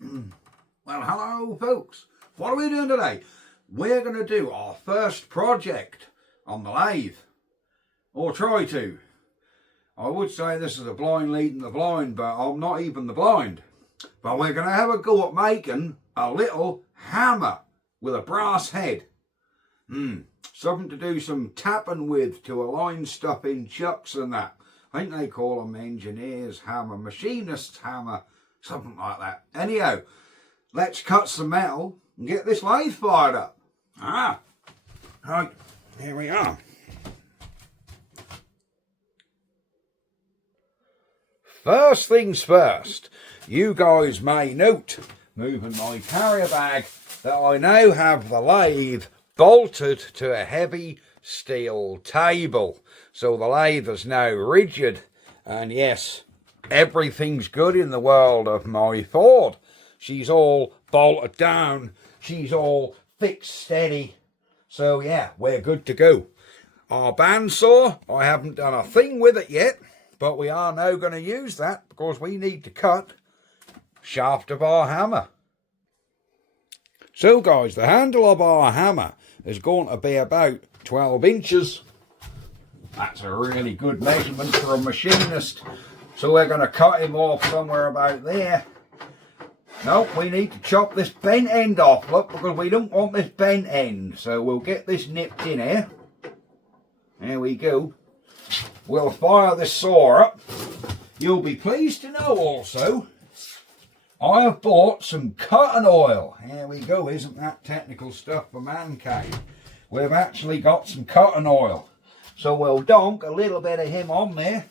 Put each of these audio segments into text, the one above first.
Well, hello folks. What are we doing today? We're going to do our first project on the lathe. Or try to. I would say this is a blind leading the blind, but I'm not even the blind. But we're going to have a go at making a little hammer with a brass head. Something to do some tapping with to align stuff in chucks and that. I think they call them engineer's hammer, machinist's hammer, something like that. Anyhow, let's cut some metal and get this lathe fired up. Right, here we are. First things first, you guys may note, moving my carrier bag, that I now have the lathe bolted to a heavy steel table. So the lathe is now rigid, and yes, everything's good in the world of my Ford. She's all bolted down, she's all fixed steady, so yeah, we're good to go. Our bandsaw, I haven't done a thing with it yet, but we are now going to use that because we need to cut shaft of our hammer. So guys, the handle of our hammer is going to be about 12 inches. That's a really good measurement for a machinist. So we're going to cut him off somewhere about there. No, we need to chop this bent end off, look, because we don't want this bent end. So we'll get this nipped in here. There we go. We'll fire this saw up. You'll be pleased to know also, I have bought some cotton oil. Here we go, isn't that technical stuff for mankind? We've actually got some cotton oil. So we'll donk a little bit of him on there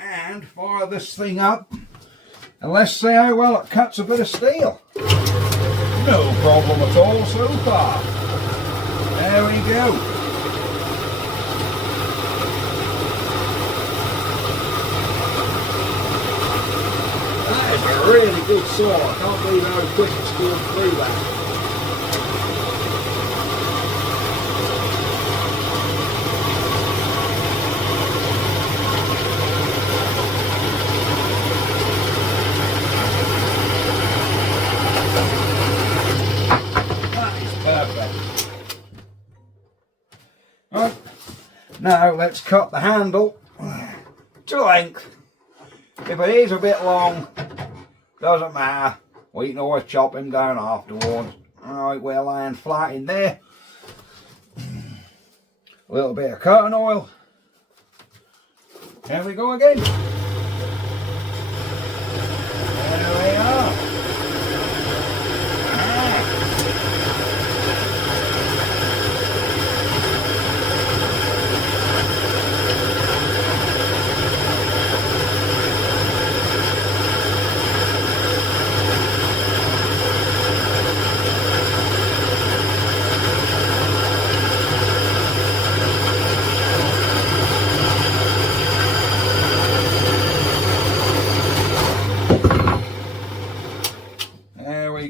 and fire this thing up. And let's see how well it cuts a bit of steel. No problem at all so far. There we go. That is a really good saw. I can't believe how quick it's going through that. Right, now let's cut the handle to length. If it is a bit long, doesn't matter, we can always chop him down afterwards. Alright, we're laying flat in there. A little bit of cotton oil. Here we go again. There we are.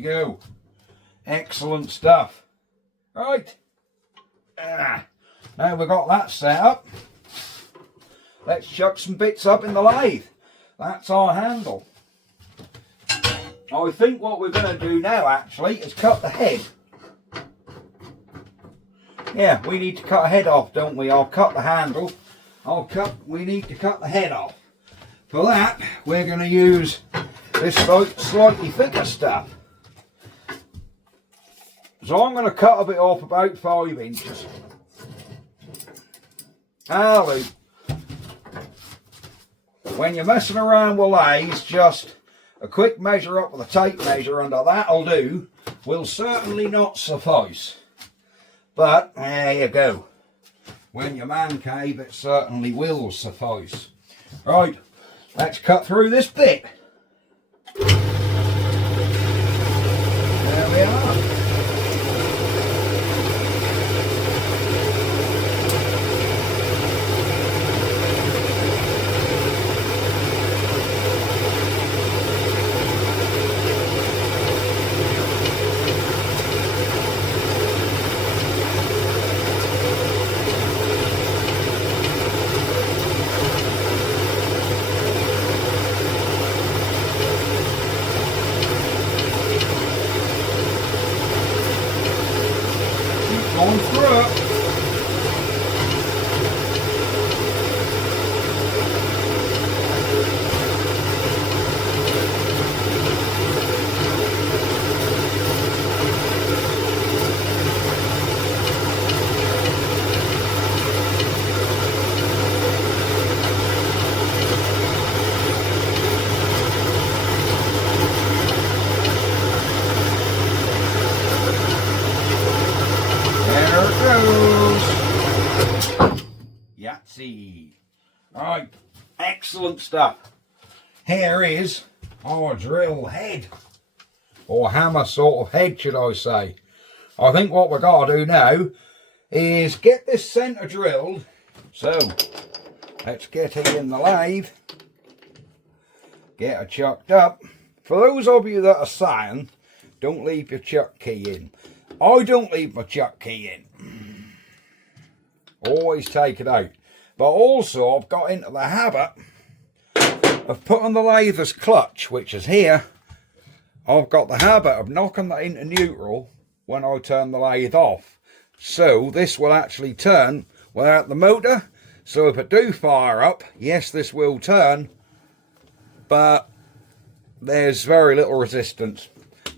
Go. Excellent stuff. Right. Now we've got that set up. Let's chuck some bits up in the lathe. That's our handle. I think what we're going to do now actually is cut the head. Yeah, we need to cut a head off, don't we? I'll cut the handle. We need to cut the head off. For that, we're going to use this slightly thicker stuff. So I'm going to cut a bit off about 5 inches. Now, when you're messing around with lathes, just a quick measure up with a tape measure and that'll do, will certainly not suffice. But there you go. When you're man cave, it certainly will suffice. Right, let's cut through this bit. There we are. Right, excellent stuff. Here is our drill head, or hammer sort of head, should I say. I think what we've got to do now is get this centre drilled. So let's get it in the lathe, get it chucked up. For those of you that are saying don't leave your chuck key in, I don't leave my chuck key in. Always take it out. But also I've got into the habit of putting the lathe as clutch, which is here. I've got the habit of knocking that into neutral when I turn the lathe off. So this will actually turn without the motor. So if it do fire up, yes, this will turn, but there's very little resistance.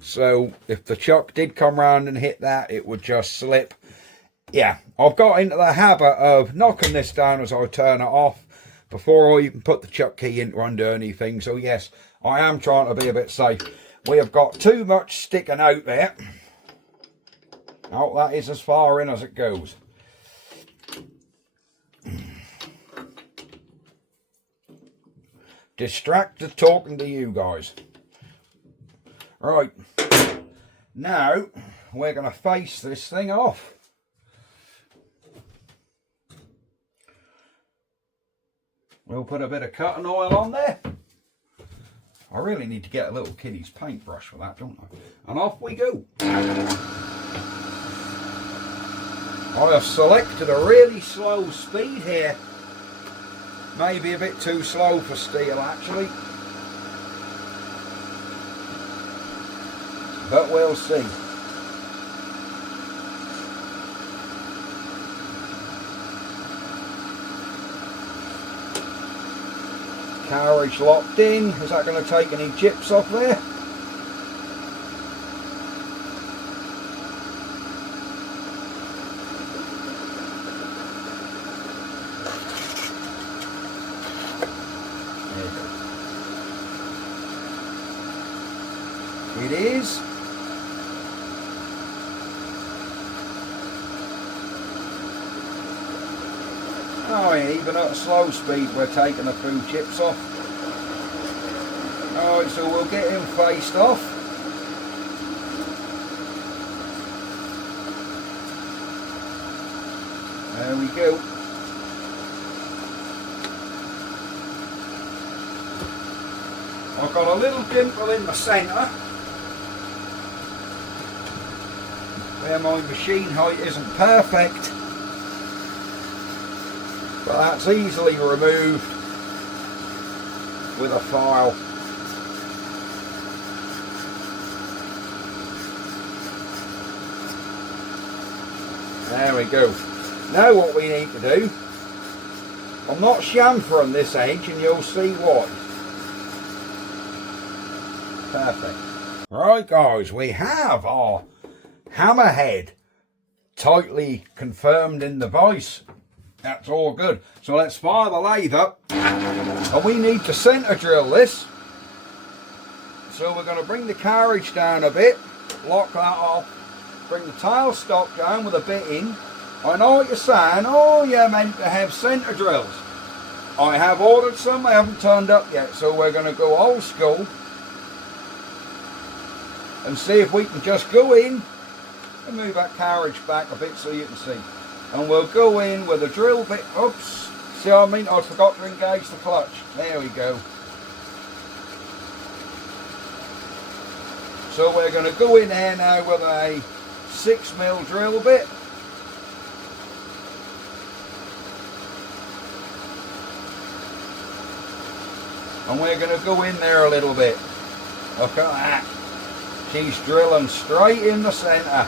So if the chuck did come round and hit that, it would just slip. Yeah, I've got into the habit of knocking this down as I turn it off before I even put the chuck key into under anything. So yes, I am trying to be a bit safe. We have got too much sticking out there. Oh, that is as far in as it goes. Distracted talking to you guys. Right, now we're going to face this thing off. We'll put a bit of cotton oil on there. I really need to get a little kiddie's paintbrush for that, don't I? And off we go. I have selected a really slow speed here. Maybe a bit too slow for steel actually. But we'll see. Carriage locked in. Is that going to take any chips off there? It is. Oh yeah, even at a slow speed we're taking a few chips off. Alright, so we'll get him faced off. There we go. I've got a little dimple in the centre where my machine height isn't perfect. But that's easily removed with a file. There we go. Now what we need to do, I'm not chamfering this edge and you'll see why. Perfect. Right guys, we have our hammerhead tightly confirmed in the vise. That's all good. So let's fire the lathe up. And we need to centre drill this. So we're going to bring the carriage down a bit, lock that off, bring the tailstock down with a bit in. I know what you're saying, oh you're meant to have centre drills. I have ordered some, they haven't turned up yet, so we're going to go old school and see if we can just go in and move that carriage back a bit so you can see. And we'll go in with a drill bit. Oops, see what I mean? I forgot to engage the clutch. There we go. So we're going to go in there now with a 6mm drill bit. And we're going to go in there a little bit. Look at that. She's drilling straight in the centre.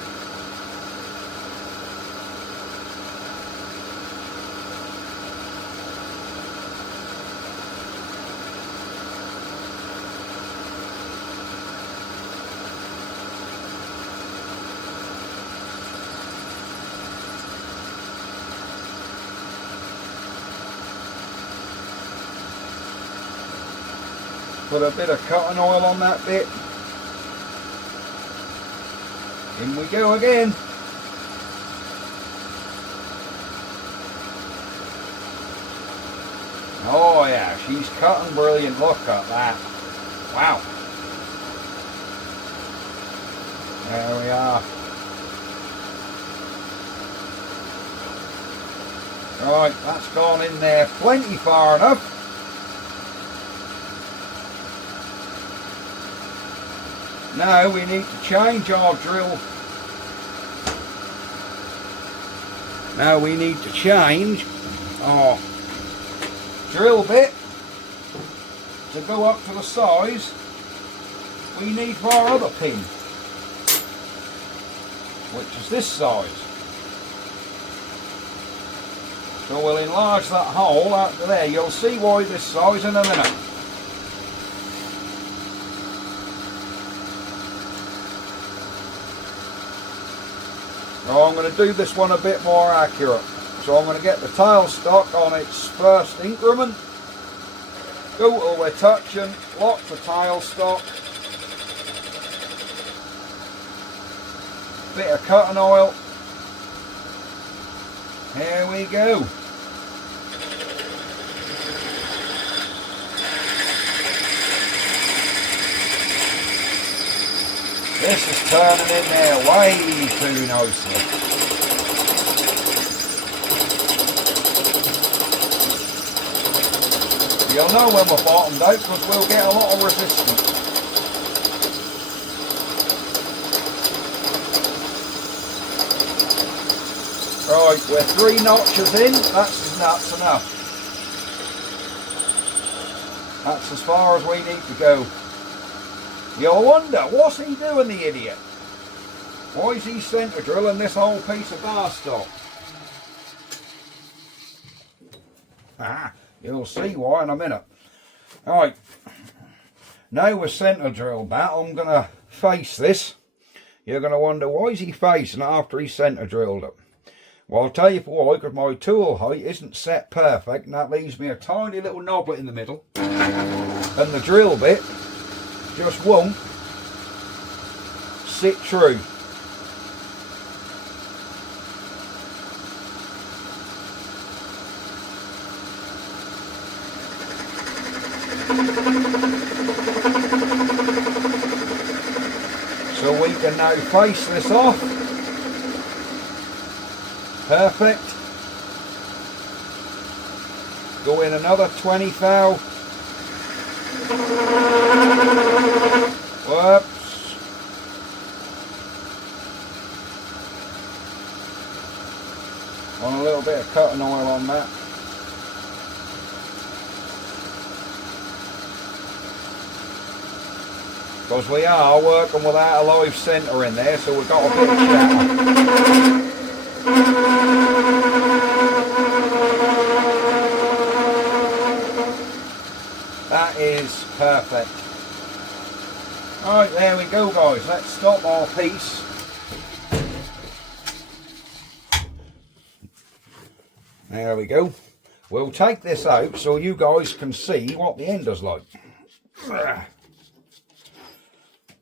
Put a bit of cotton oil on that bit. In we go again. She's cutting brilliant. Look at that. Wow. There we are. Right, that's gone in there plenty far enough. Now we need to change our drill. Now we need to change our drill bit to go up to the size we need for our other pin, which is this size. So we'll enlarge that hole out to there. You'll see why this size in a minute. Now I'm going to do this one a bit more accurate. So I'm going to get the tailstock on its first increment, go till we're touching, lock the tailstock, bit of cutting oil. Here we go. This is turning in there way too nicely. You'll know when we're bottomed out because we'll get a lot of resistance. Right, we're 3 notches in, that's enough. That's as far as we need to go. You'll wonder, what's he doing, the idiot? Why is he centre drilling this whole piece of bar stock? Ah, you'll see why in a minute. Right, now we're centre drilled that, I'm going to face this. You're going to wonder, why is he facing it after he's centre drilled it? Well, I'll tell you why, because my tool height isn't set perfect, and that leaves me a tiny little knobblet in the middle. And the drill bit just won't sit true. So we can now face this off. Perfect. Go in another 20 thou. Whoops. Want a little bit of cutting oil on that. Because we are working without a live centre in there, so we've got a bit of chatter. That is perfect. Alright, there we go guys, let's stop our piece. There we go. We'll take this out so you guys can see what the end is like.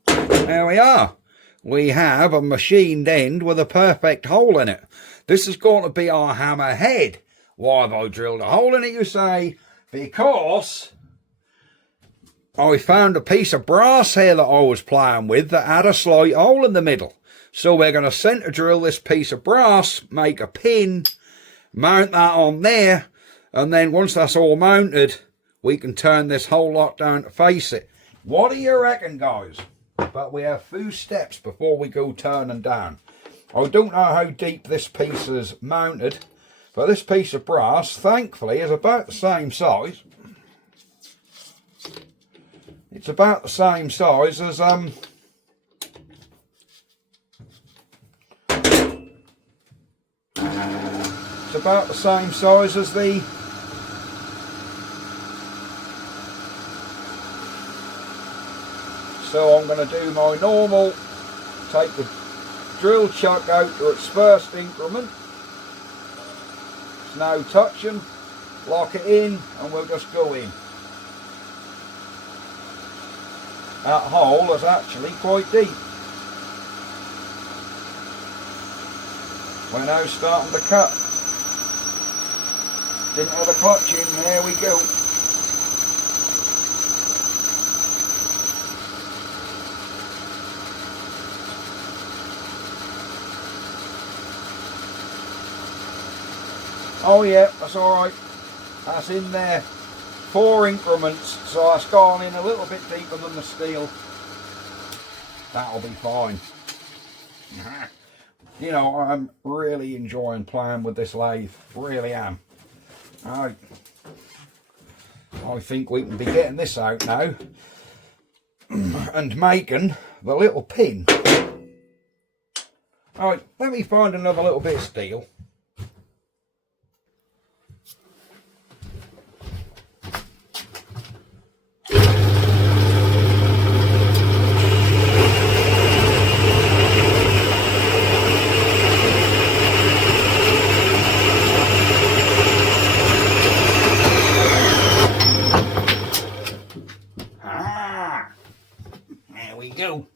There we are. We have a machined end with a perfect hole in it. This is going to be our hammer head. Why have I drilled a hole in it, you say? Because I found a piece of brass here that I was playing with that had a slight hole in the middle. So we're going to centre drill this piece of brass, make a pin, mount that on there, and then once that's all mounted, we can turn this whole lot down to face it. What do you reckon, guys? But we have few steps before we go turning down. I don't know how deep this piece is mounted, but this piece of brass, thankfully, is about the same size. It's about the same size as it's about the same size as the so I'm going to do my normal, take the drill chuck out to its first increment. It's now touching, lock it in, and we'll just go in. That hole is actually quite deep. We're now starting to cut. Didn't have a clutch in, there we go. Oh yeah, that's alright. That's in there. 4 increments, so that's gone in a little bit deeper than the steel. That'll be fine. You know, I'm really enjoying playing with this lathe. Really am. I think we can be getting this out now and making the little pin. Alright, let me find another little bit of steel. There we go.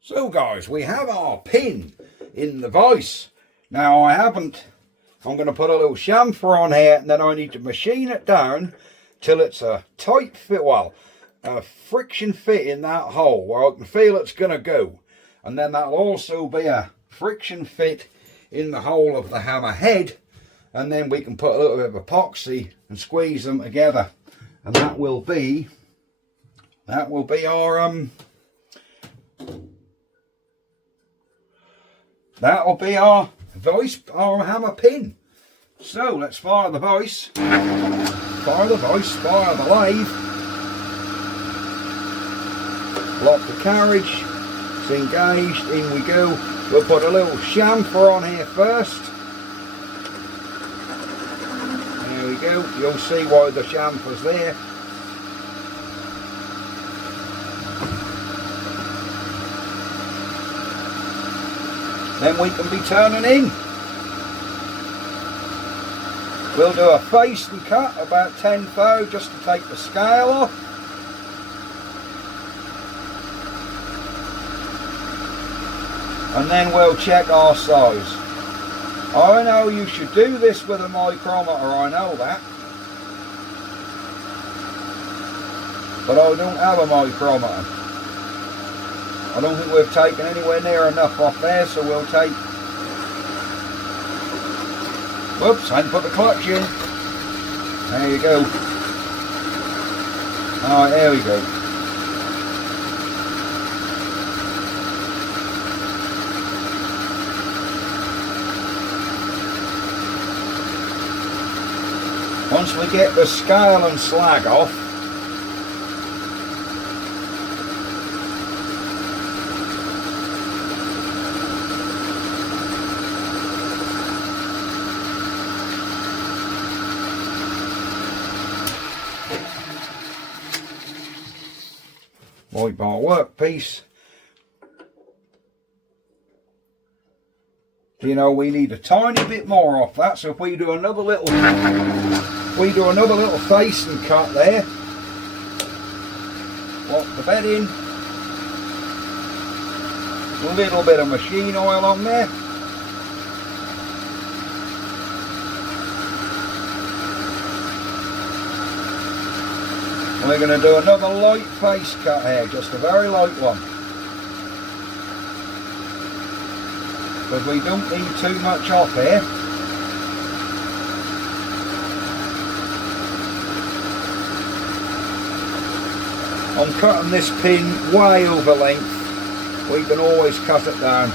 So guys, we have our pin in the vise. Now I'm going to put a little chamfer on here, and then I need to machine it down till it's a tight fit, well, a friction fit in that hole where I can feel it's going to go. And then that'll also be a friction fit in the hole of the hammer head, and then we can put a little bit of epoxy and squeeze them together, and that will be our that'll be our vise, our hammer pin. So let's fire the vise, fire the lathe, lock the carriage, it's engaged, in we go. We'll put a little chamfer on here first. There we go, you'll see why the chamfer's there. Then we can be turning in. We'll do a face and cut about 10 thou just to take the scale off. And then we'll check our size. I know you should do this with a micrometer, I know that. But I don't have a micrometer. I don't think we've taken anywhere near enough off there, so we'll take... Whoops, I didn't put the clutch in. There you go. Alright, there we go. Once we get the scale and slag off, white bar workpiece. You know, we need a tiny bit more off that, so if we do another little face and cut there, lock the bed in, a little bit of machine oil on there. We're going to do another light face cut here, just a very light one. Because we don't need too much off here. I'm cutting this pin way over length. We can always cut it down.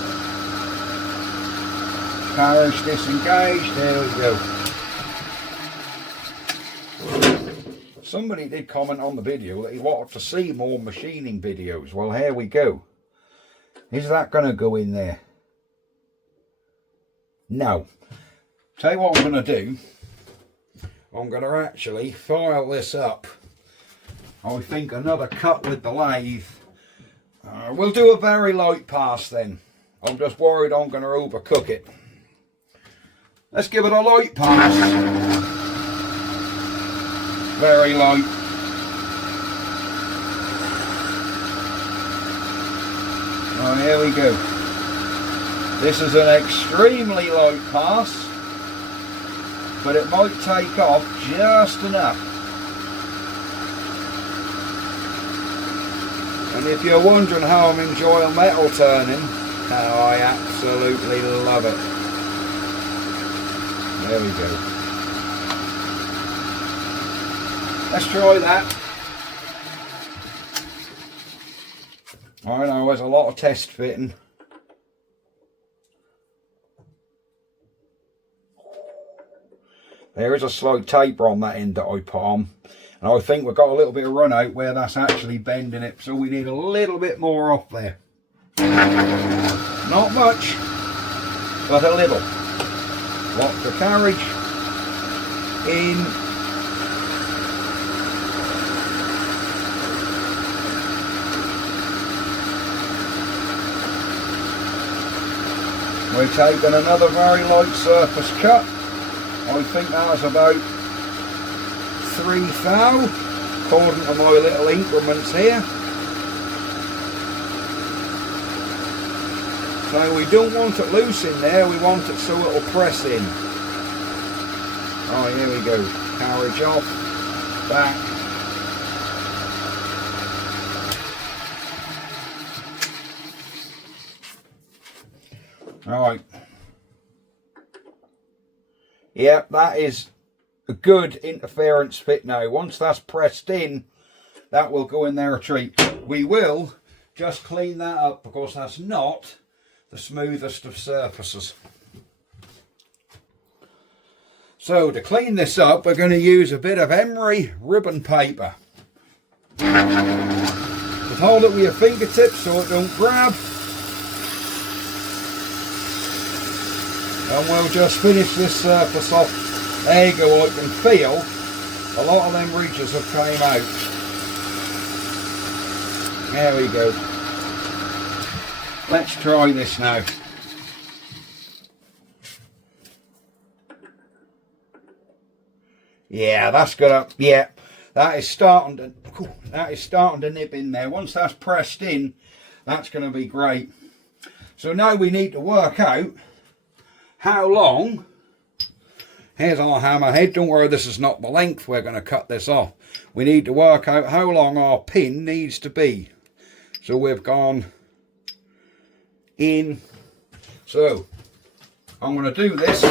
Carriage disengaged, there we go. Somebody did comment on the video that he wanted to see more machining videos. Well, here we go. Is that going to go in there? No. Tell you what I'm going to do. I'm going to actually file this up. I think another cut with the lathe. We'll do a very light pass then. I'm just worried I'm going to overcook it. Let's give it a light pass. Very light. Oh, here we go. This is an extremely light pass, but it might take off just enough. And if you're wondering how I'm enjoying metal turning, I absolutely love it. There we go. Let's try that. I know there's a lot of test fitting. There is a slight taper on that end that I put on. And I think we've got a little bit of run out where that's actually bending it. So we need a little bit more off there. Not much, but a little. Lock the carriage in. We're taking another very light surface cut. I think that was about 3 thou, according to my little increments here. So we don't want it loose in there, we want it so it'll press in. Oh, here we go. Carriage off, back. Right. Yep, that is a good interference fit now. Once that's pressed in, that will go in there a treat. We will just clean that up because that's not the smoothest of surfaces. So to clean this up, we're going to use a bit of emery ribbon paper. Just hold it with your fingertips so it don't grab. And we'll just finish this surface off. There you go, I can feel a lot of them ridges have came out. There we go. Let's try this now. Yeah, that's good up. Yeah, that is starting to nip in there. Once that's pressed in, that's going to be great. So now we need to work out how long. Here's our hammerhead. Don't worry, this is not the length. We're going to cut this off. We need to work out how long our pin needs to be. So we've gone in. So I'm going to do this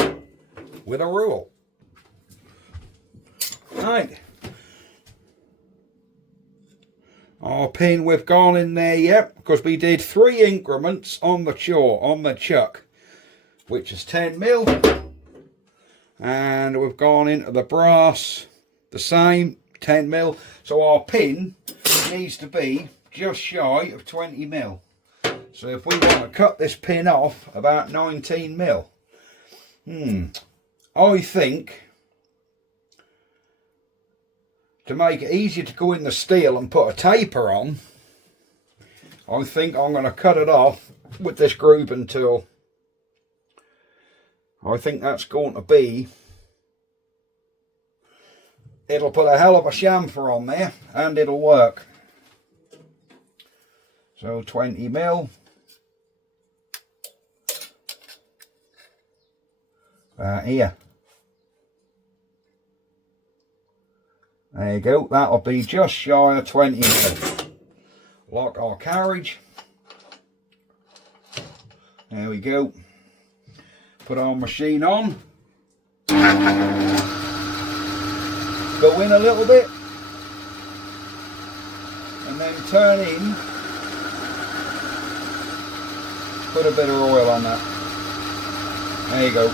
with a rule. Right. Our pin, we've gone in there, yep, because we did 3 increments on the chuck, which is 10mm. And we've gone into the brass, the same, 10mm. So our pin needs to be just shy of 20mm. So if we want to cut this pin off about 19mm, I think to make it easier to go in the steel and put a taper on, I think I'm going to cut it off with this grooving tool. I think that's going to be, it'll put a hell of a chamfer on there and it'll work. So 20mm. Here. There you go, that'll be just shy of 20mm. Lock our carriage. There we go. Put our machine on. Go in a little bit. And then turn in. Put a bit of oil on that. There you go.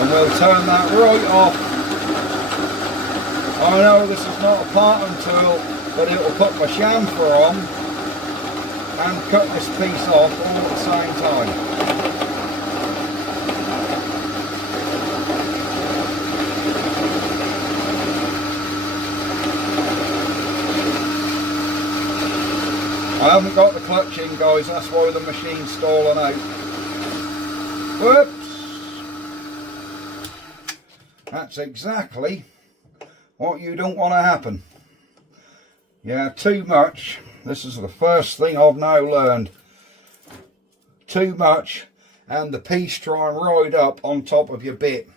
And we'll turn that right off. I know this is not a parting tool, but it will put my chamfer on and cut this piece off all at the same time. I haven't got the clutch in, guys, that's why the machine's stalling out. Whoops! That's exactly what you don't want to happen. Yeah, too much. This is the first thing I've now learned. Too much and the piece try and ride up on top of your bit.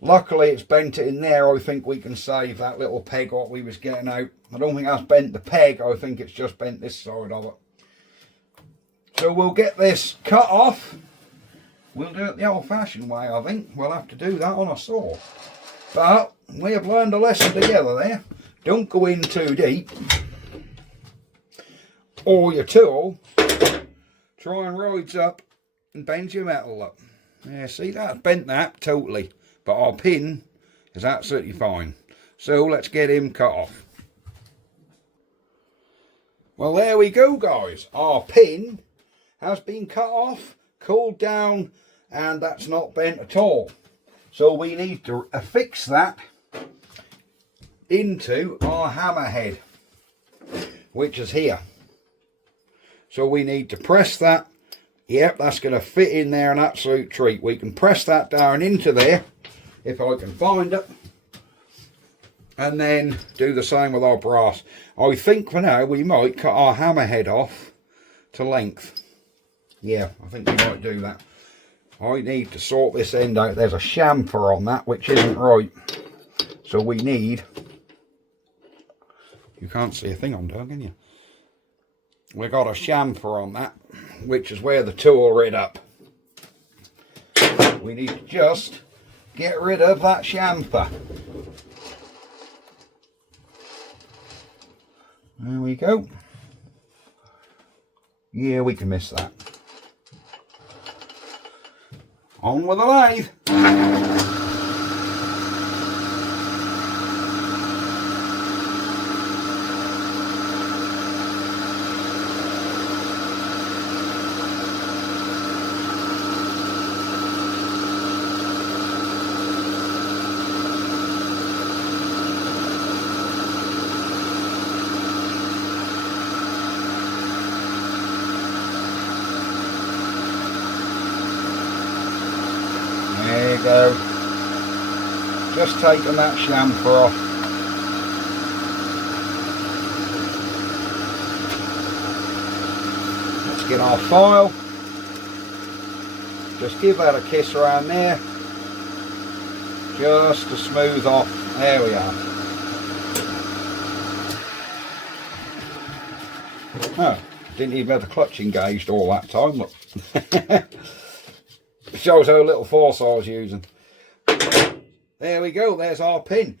Luckily it's bent it in there. I think we can save that little peg what we was getting out. I don't think that's bent the peg, I think it's just bent this side of it. So we'll get this cut off. We'll do it the old fashioned way, I think. We'll have to do that on a saw. But we have learned a lesson together there. Don't go in too deep. Or your tool, try and rise up and bend your metal up. Yeah, see, that's bent that totally. But our pin is absolutely fine. So let's get him cut off. Well, there we go, guys. Our pin has been cut off, cooled down, and that's not bent at all. So we need to affix that into our hammerhead, which is here. So we need to press that. Yep, that's going to fit in there, an absolute treat. We can press that down into there, if I can find it, and then do the same with our brass. I think for now we might cut our hammerhead off to length. Yeah, I think we might do that. I need to sort this end out. There's a chamfer on that which isn't right, so we need, you can't see a thing on there, can you? We've got a chamfer on that, which is where the tool rid up. We need to just get rid of that chamfer. There we go. Yeah, we can miss that. On with the lathe. There you go. Just taking that chamfer off. Let's get our file. Just give that a kiss around there. Just to smooth off. There we are. Oh, didn't even have the clutch engaged all that time. Look. Shows how little force I was using. There we go, there's our pin.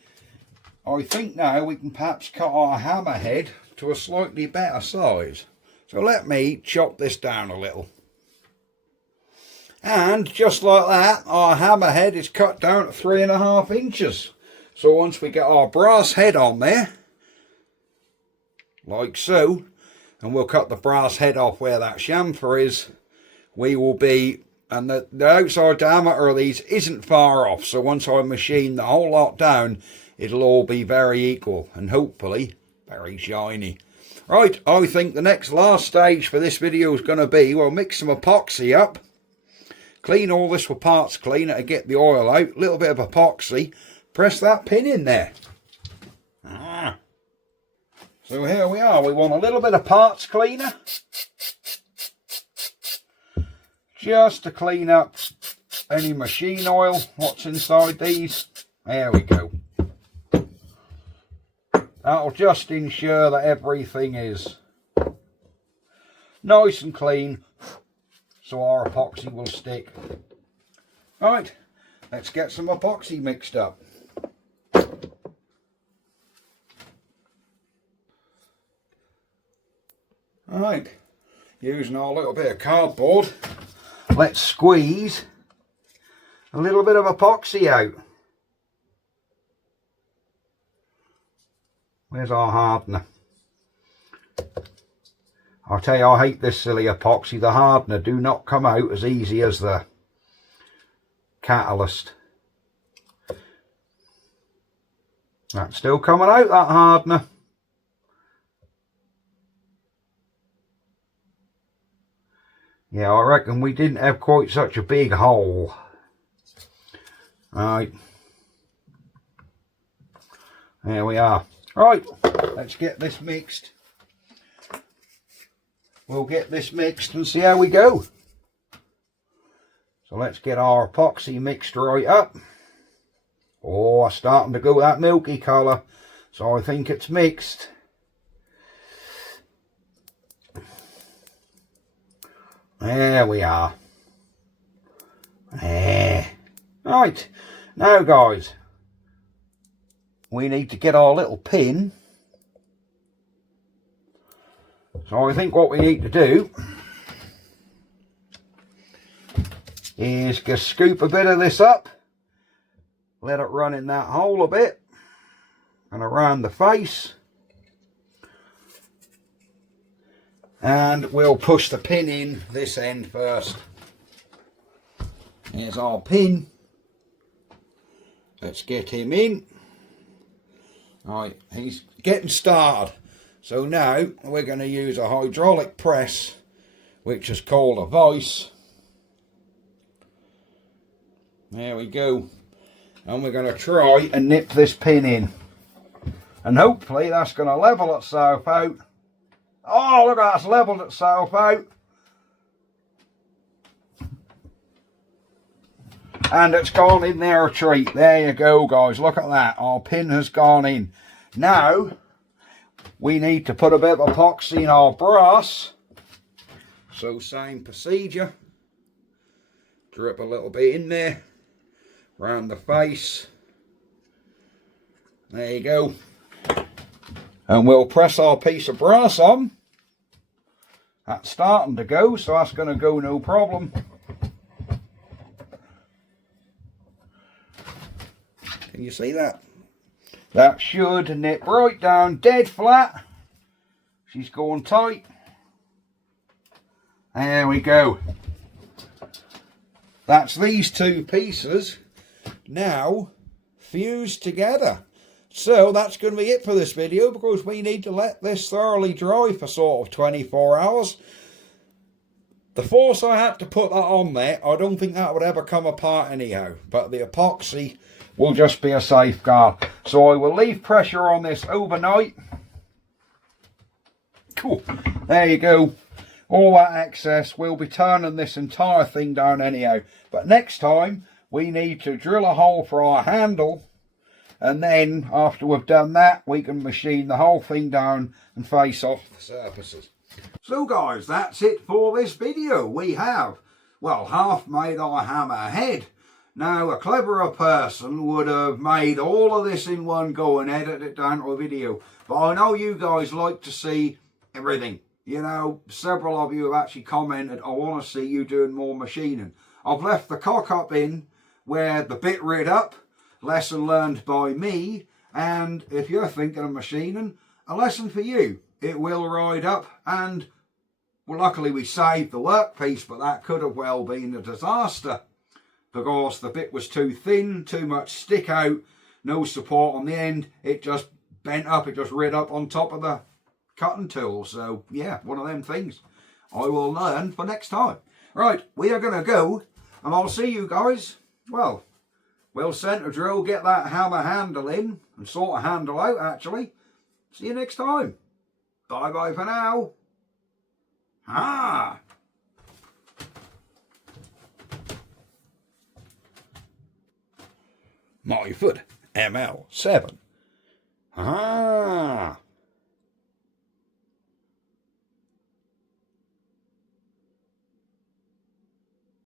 I think now we can perhaps cut our hammerhead to a slightly better size. So let me chop this down a little. And just like that, our hammerhead is cut down to 3.5 inches. So once we get our brass head on there, like so, and we'll cut the brass head off where that chamfer is, we will be, and the outside diameter of these isn't far off, so once I machine the whole lot down, it'll all be very equal and hopefully very shiny. Right, I think the next last stage for this video is going to be, we'll mix some epoxy up, clean all this with parts cleaner to get the oil out, a little bit of epoxy, press that pin in there. So here we are, we want a little bit of parts cleaner, just to clean up any machine oil what's inside these. There we go. That'll just ensure that everything is nice and clean, so our epoxy will stick. Right, let's get some epoxy mixed up. Right, using our little bit of cardboard, let's squeeze a little bit of epoxy out. Where's our hardener? I'll tell you, I hate this silly epoxy. The hardener do not come out as easy as the catalyst. That's still coming out, that hardener. Yeah, I reckon we didn't have quite such a big hole. Right. There we are. Right, let's get this mixed. We'll get this mixed and see how we go. So let's get our epoxy mixed right up. Oh, it's starting to go that milky colour, so I think it's mixed. There we are. There. Right, now guys, we need to get our little pin. So I think what we need to do is just scoop a bit of this up, let it run in that hole a bit and around the face, and we'll push the pin in this end first. Here's our pin. Let's get him in. Right, he's getting started. So now we're going to use a hydraulic press, which is called a vice. There we go. And we're going to try and nip this pin in. And hopefully that's going to level itself out. Oh, look, that's leveled itself out. And it's gone in there a treat. There you go, guys. Look at that. Our pin has gone in. Now, we need to put a bit of epoxy in our brass. So, same procedure. Drip a little bit in there. Around the face. There you go. And we'll press our piece of brass on. That's starting to go, so that's going to go no problem. Can you see that? That should nip right down dead flat. She's going tight. There we go. That's these two pieces now fused together. So that's going to be it for this video, because we need to let this thoroughly dry for sort of 24 hours. The force I had to put that on there, I don't think that would ever come apart anyhow. But the epoxy will just be a safeguard. So I will leave pressure on this overnight. Cool. There you go. All that excess, we'll be turning this entire thing down anyhow. But next time, we need to drill a hole for our handle. And then, after we've done that, we can machine the whole thing down and face off the surfaces. So guys, that's it for this video. We have, well, half made our hammer head. Now, a cleverer person would have made all of this in one go and edit it down to a video. But I know you guys like to see everything. You know, several of you have actually commented, I want to see you doing more machining. I've left the cock up in where the bit rid up, lesson learned by me. And if you're thinking of machining, a lesson for you. It will ride up, and well, luckily we saved the workpiece, but that could have well been a disaster. Because the bit was too thin, too much stick out, no support on the end. It just bent up, it just rid up on top of the cutting tool. So yeah, one of them things I will learn for next time. Right, we are going to go, and I'll see you guys. Well, we'll center drill, get that hammer handle in, and sort of handle out actually. See you next time. Bye bye for now. Ah! My foot, ML7. Ah!